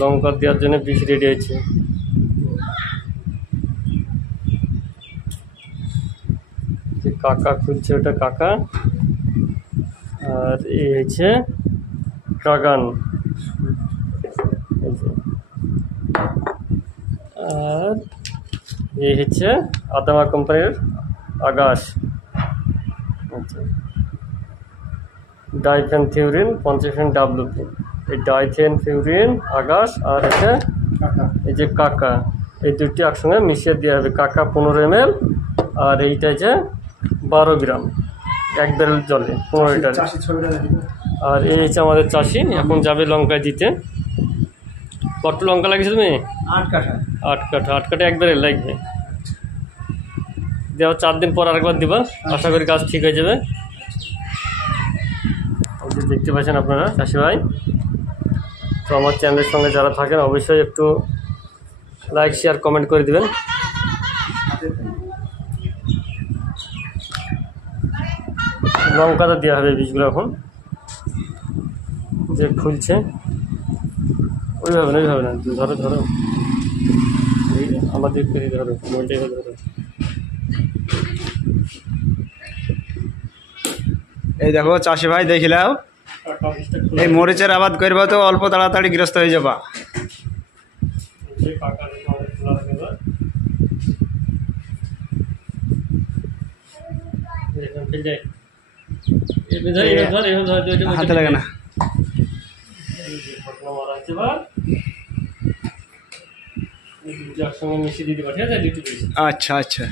লঙ্কা দেওয়ার জন্য বীজ রেডি হয়েছে। যে কাকা খুঁজছে ওটা কাকা, আর এই হচ্ছে ড্রাগন, আর এই হচ্ছে আদামা কোম্পানির আগাস। আচ্ছা, ডাইফেনথিউরিন 50% WP, এই ডাইফেনথিউরিন আগাস আর হচ্ছে এই যে কাকা, এই দুটি একসঙ্গে মিশিয়ে দেওয়া হবে। কাকা 15 ml আর এইটা হচ্ছে 12 গ্রাম, 1 ব্যারেল জলে 15 লিটার। আর এই হচ্ছে আমাদের চাষি, এখন যাবে লঙ্কায় দিতে। কত লঙ্কা লাগিয়েছো তুমি? 8 কাঠা। 8 কাঠা, 8 কাঠা 1 ব্যারেল লাগবে। দেওয়া 4 দিন পর আরেকবার দিবা, আশা করি কাজ ঠিক হয়ে যাবে। যে দেখতে পাচ্ছেন আপনারা চাষি ভাই, তো আমার চ্যানেলের সঙ্গে যারা থাকেন অবশ্যই একটু লাইক শেয়ার কমেন্ট করে দিবেন। লঙ্কাটা দেওয়া হবে বীজগুলো এখন যে ফুলছে, ওইভাবে না ওইভাবে না, ধরো ধরো আমাদের ধরো মোবাইলটা ধরো। এই দেখো চাষি ভাই দেখিলাও, এই মরিচের আবাদ করবা তো অল্প তাড়াতাড়ি গৃহস্থ হয়ে যাবা। হাতে লাগে না। মিশিয়ে দিতে পারি, ঠিক আছে? আচ্ছা আচ্ছা।